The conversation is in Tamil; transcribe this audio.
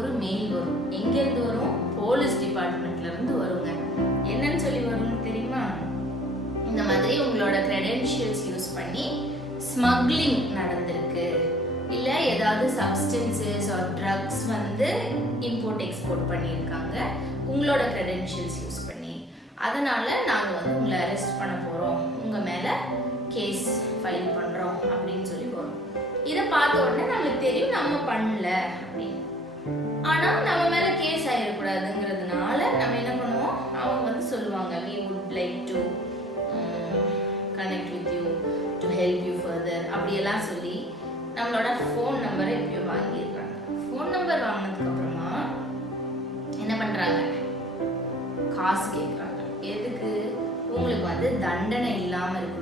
ஒரு மெயில் வரும். எங்கேருந்து வரும்? போலீஸ் டிபார்ட்மெண்ட்ல இருந்து வருங்க. என்னன்னு சொல்லி வரும் தெரியுமா? இந்த மாதிரி உங்களோட கிரெடென்ஷியல்ஸ் யூஸ் பண்ணி ஸ்மக்லிங் நடந்திருக்கு, இல்லை ஏதாவது சப்ஸ்டன்சஸ் ஆர் ட்ரக்ஸ் வந்து இம்போர்ட் எக்ஸ்போர்ட் பண்ணியிருக்காங்க உங்களோட கிரெடென்ஷியல்ஸ் யூஸ் பண்ணி. அதனால நாங்கள் வந்து உங்களை அரெஸ்ட் பண்ண போகிறோம், உங்கள் மேலே கேஸ் ஃபைல் பண்ணுறோம் அப்படின்னு சொல்லி வரும். இதை பார்த்த உடனே நம்மளுக்கு தெரியும் நம்ம பண்ணல அப்படின்னு. ஆனால் நம்ம மேலே கேஸ் ஆகிடக்கூடாதுங்கிறதுனால நம்ம என்ன பண்ணுவோம், அவங்க வந்து சொல்லுவாங்க we would like to connect with you to help you further அப்படியெல்லாம் சொல்லி நம்மளோட ஃபோன் நம்பரை எப்பயோ வாங்கியிருக்காங்க. ஃபோன் நம்பர் வாங்கினதுக்கு அப்புறமா என்ன பண்ணுறாங்க, காசு கேட்குறாங்க. எதுக்கு? உங்களுக்கு வந்து தண்டனை இல்லாமல் இருக்கும்